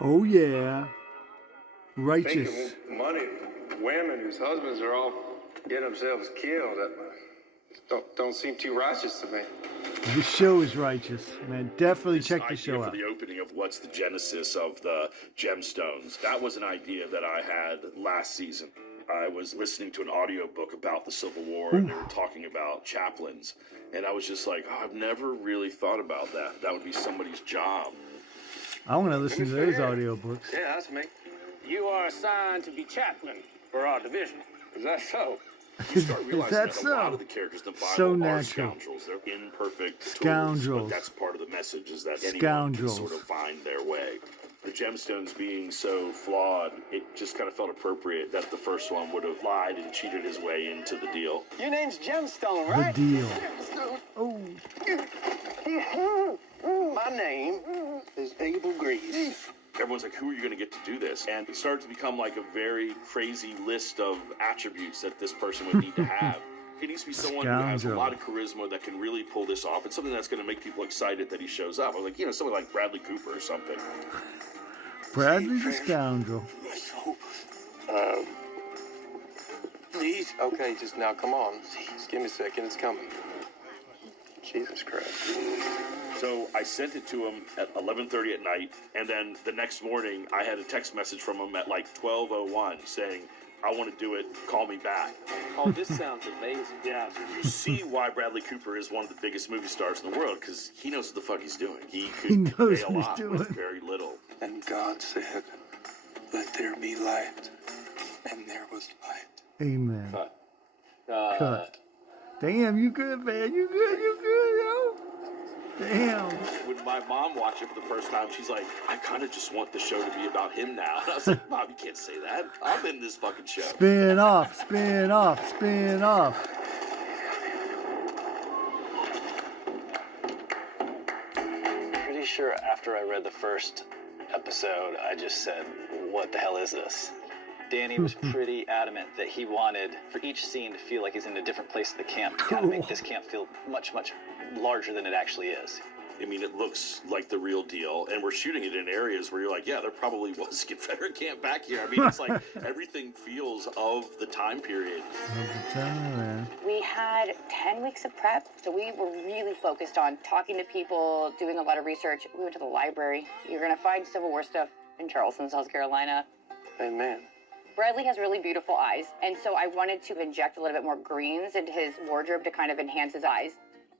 Oh yeah. Righteous. Thinking money, women whose husbands are off getting themselves killed, that don't seem too righteous to me. The show is righteous, man. Definitely check the show For out. the opening of what's the genesis of the Gemstones, that was an idea that I had last season. I was listening to an audiobook about the Civil War, and they were talking about chaplains, and I was just like, oh, I've never really thought about that. That would be somebody's job. I want to listen to those audiobooks. Yeah, that's me. You are assigned to be chaplain for our division. Is that so? You start realizing that that so? a lot of the characters in the Bible So are natural. scoundrels. They're imperfect tools, Scoundrels. but that's part of the message, is that anyone Scoundrels. can sort of find their way. The Gemstones being so flawed, it just kind of felt appropriate that the first one would have lied and cheated his way into the deal. Your name's Gemstone, The right? deal. Oh, My name is Abel Grease. Everyone's like, who are you going to get to do this? And it started to become like a very crazy list of attributes that this person would need to have. It needs to be someone who has a Scoundrel. lot of charisma that can really pull this off. It's something that's going to make people excited that he shows up. Or like, someone like Bradley Cooper or something. Bradley's a scoundrel. Please? Okay, just now, come on. Just give me a second, it's coming. Jesus Christ. So I sent it to him at 11:30 at night, and then the next morning I had a text message from him at like 12:01 saying, I want to do it, call me back. Oh, this sounds amazing. Yeah. You see why Bradley Cooper is one of the biggest movie stars in the world, because he knows what the fuck he's doing. He could He knows convey a what he's lot doing. with very little. And God said, let there be light. And there was light. Amen. Cut. Cut. Damn, you good, man. You good, yo. Damn. When my mom watched it for the first time, she's like, I kind of just want the show to be about him now. And I was like, Mom, you can't say that. I'm in this fucking show. Spin off, spin off, spin off. Pretty sure after I read the first episode, I just said, what the hell is this? Danny was pretty adamant that he wanted for each scene to feel like he's in a different place of the camp. Got to make this camp feel much, much larger than it actually is. I mean, it looks like the real deal, and we're shooting it in areas where you're like, yeah, there probably was a Confederate camp back here. I mean, it's like everything feels of the time period. We had 10 weeks of prep, so we were really focused on talking to people, doing a lot of research. We went to the library. You're going to find Civil War stuff in Charleston, South Carolina. Amen. Bradley has really beautiful eyes, and so I wanted to inject a little bit more greens into his wardrobe to kind of enhance his eyes.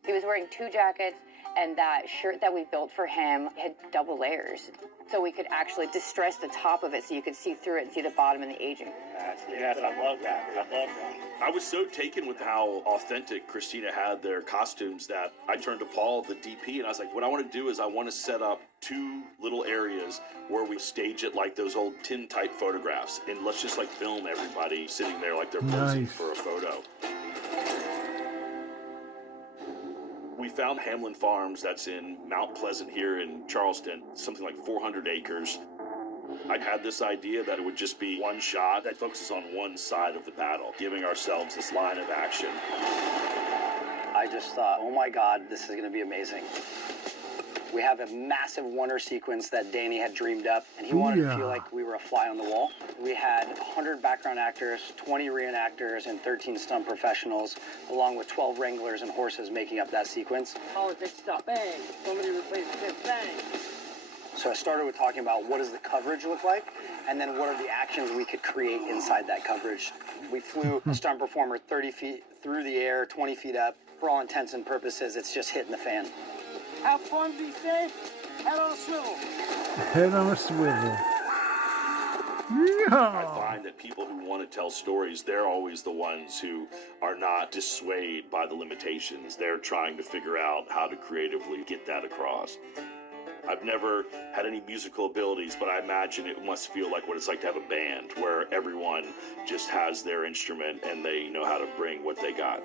He was wearing 2 jackets, and that shirt that we built for him had double layers. So we could actually distress the top of it so you could see through it and see the bottom and the aging. Yes, I love that. I love that. I was so taken with how authentic Christina had their costumes that I turned to Paul, the DP, and I was like, what I want to do is I want to set up 2 little areas where we stage it like those old tin-type photographs, and let's just like film everybody sitting there like they're posing Nice. for a photo. We found Hamlin Farms, that's in Mount Pleasant here in Charleston, something like 400 acres. I had this idea that it would just be one shot that focuses on one side of the battle, giving ourselves this line of action. I just thought, oh my God, this is going to be amazing. We have a massive wonder sequence that Danny had dreamed up, and he wanted to feel like we were a fly on the wall. We had 100 background actors, 20 reenactors, and 13 stunt professionals, along with 12 wranglers and horses making up that sequence. Politics stop. Bang. Somebody replaces it. Bang. So I started with talking about what does the coverage look like, and then what are the actions we could create inside that coverage. We flew a stunt performer 30 feet through the air, 20 feet up. For all intents and purposes, it's just hitting the fan. Have fun, be safe. Head on a swivel. Head on a swivel. I find that people who want to tell stories, they're always the ones who are not dissuaded by the limitations. They're trying to figure out how to creatively get that across. I've never had any musical abilities, but I imagine it must feel like what it's like to have a band where everyone just has their instrument and they know how to bring what they got.